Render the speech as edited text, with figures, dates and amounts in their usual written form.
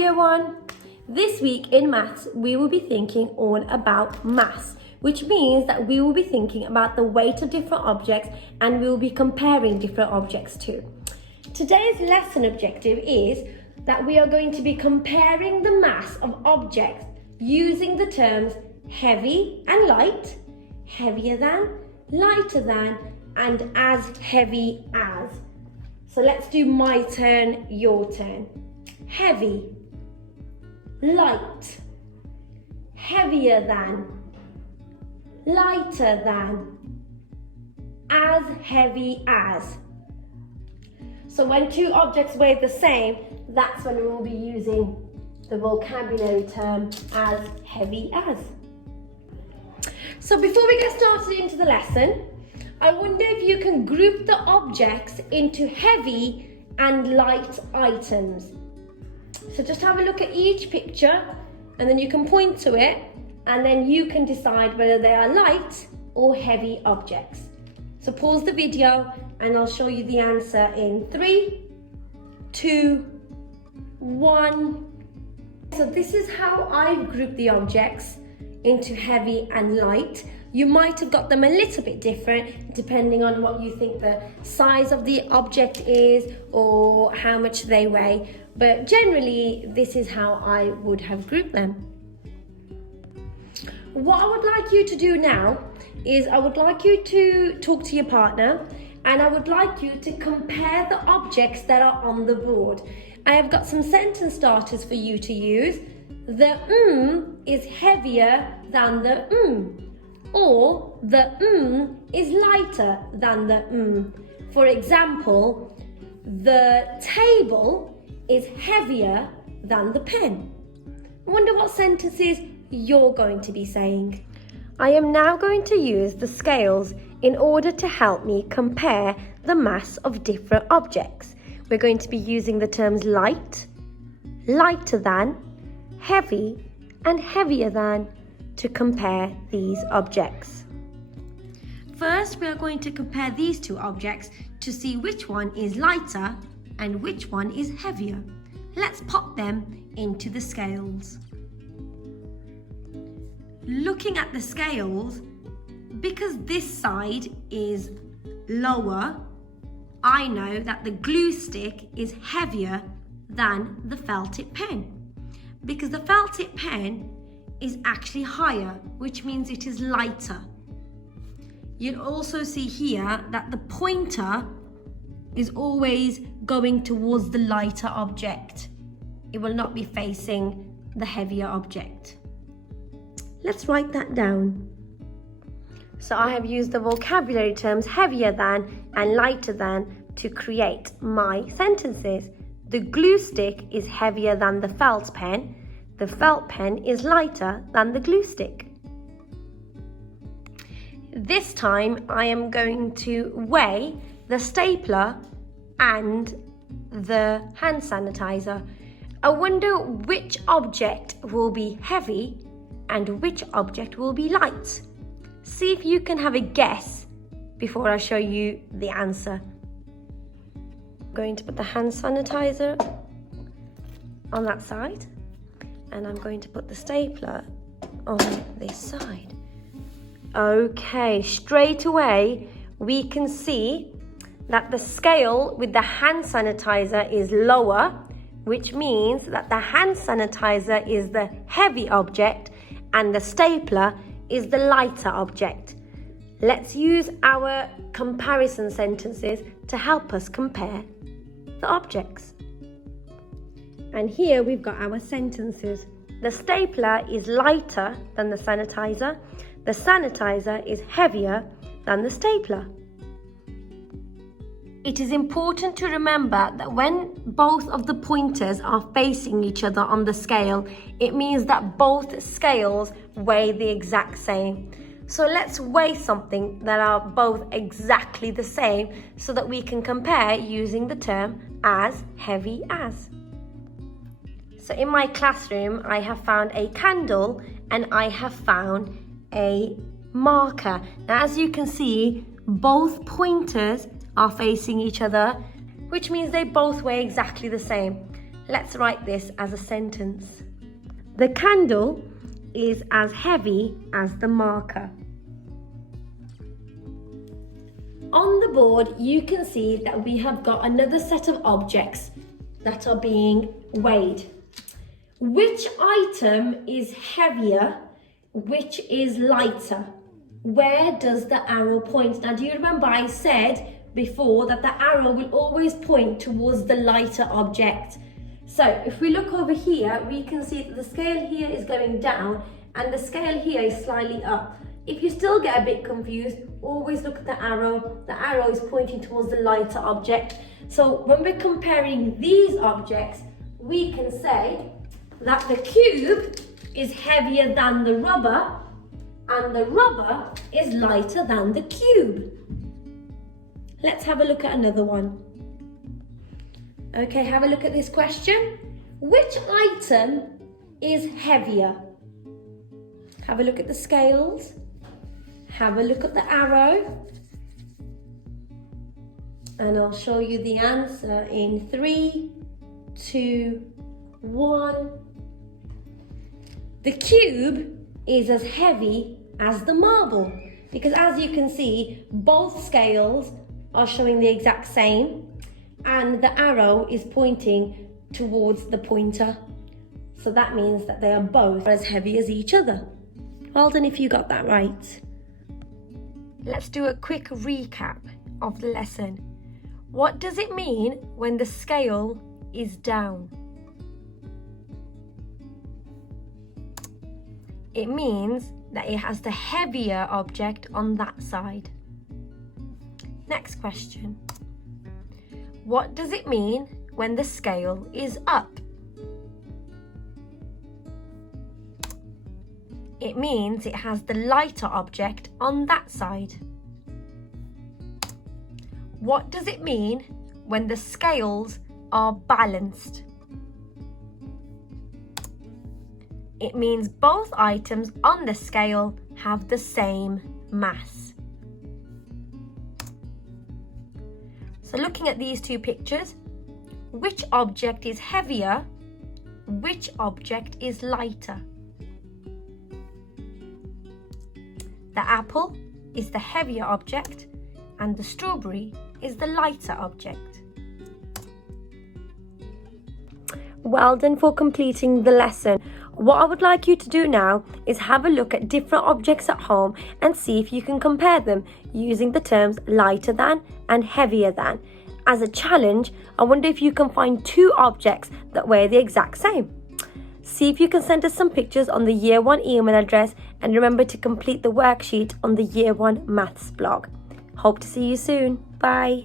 Year 1. This week in maths, we will be thinking all about mass, which means that we will be thinking about the weight of different objects and we will be comparing different objects too. Today's lesson objective is that we are going to be comparing the mass of objects using the terms heavy and light, heavier than, lighter than, and as heavy as. So let's do my turn, your turn. Heavy, light, heavier than, lighter than, as heavy as. So when two objects weigh the same, that's when we will be using the vocabulary term as heavy as. So before we get started into the lesson, I wonder if you can group the objects into heavy and light items. So just have a look at each picture and then you can point to it and then you can decide whether they are light or heavy objects. So pause the video and I'll show you the answer in 3, 2, 1. So this is how I've grouped the objects into heavy and light. You might have got them a little bit different depending on what you think the size of the object is or how much they weigh. But generally, this is how I would have grouped them. What I would like you to do now is I would like you to talk to your partner and I would like you to compare the objects that are on the board. I have got some sentence starters for you to use. The is heavier than the or the is lighter than the For example, the table is heavier than the pen. I wonder what sentences you're going to be saying. I am now going to use the scales in order to help me compare the mass of different objects. We're going to be using the terms light, lighter than, heavy, and heavier than to compare these objects. First, we are going to compare these two objects to see which one is lighter and which one is heavier. Let's pop them into the scales. Looking at the scales, because this side is lower, I know that the glue stick is heavier than the felt tip pen. Because the felt tip pen is actually higher, which means it is lighter. You'll also see here that the pointer is always going towards the lighter object. It will not be facing the heavier object. Let's write that down. So I have used the vocabulary terms heavier than and lighter than to create my sentences. The glue stick is heavier than the felt pen. The felt pen is lighter than the glue stick. This time I am going to weigh the stapler and the hand sanitizer. I wonder which object will be heavy and which object will be light. See if you can have a guess before I show you the answer. I'm going to put the hand sanitizer on that side and I'm going to put the stapler on this side. Okay, straight away we can see that the scale with the hand sanitizer is lower, which means that the hand sanitizer is the heavy object and the stapler is the lighter object. Let's use our comparison sentences to help us compare the objects. And here we've got our sentences. The stapler is lighter than the sanitizer. The sanitizer is heavier than the stapler. It is important to remember that when both of the pointers are facing each other on the scale, it means that both scales weigh the exact same. So let's weigh something that are both exactly the same so that we can compare using the term as heavy as. So in my classroom, I have found a candle and I have found a marker. Now, as you can see, both pointers are facing each other, which means they both weigh exactly the same. Let's write this as a sentence. The candle is as heavy as the marker. On the board, you can see that we have got another set of objects that are being weighed. Which item is heavier? Which is lighter? Where does the arrow point? Now, do you remember I said before that the arrow will always point towards the lighter object? So if we look over here, we can see that the scale here is going down and the scale here is slightly up. If you still get a bit confused, always look at the arrow. The arrow is pointing towards the lighter object. So when we're comparing these objects, we can say that the cube is heavier than the rubber and the rubber is lighter than the cube. Let's have a look at another one. Okay, have a look at this question. Which item is heavier? Have a look at the scales. Have a look at the arrow. And I'll show you the answer in 3, 2, 1. The cube is as heavy as the marble, because as you can see, both scales are showing the exact same and the arrow is pointing towards the pointer. So that means that they are both as heavy as each other. Well done if you got that right. Let's do a quick recap of the lesson. What does it mean when the scale is down? It means that it has the heavier object on that side. Next question. What does it mean when the scale is up? It means it has the lighter object on that side. What does it mean when the scales are balanced? It means both items on the scale have the same mass. So looking at these two pictures, which object is heavier? Which object is lighter? The apple is the heavier object and the strawberry is the lighter object. Well done for completing the lesson. What I would like you to do now is have a look at different objects at home and see if you can compare them using the terms lighter than and heavier than. As a challenge, I wonder if you can find 2 objects that weigh the exact same. See if you can send us some pictures on the Year 1 email address and remember to complete the worksheet on the Year 1 Maths blog. Hope to see you soon. Bye.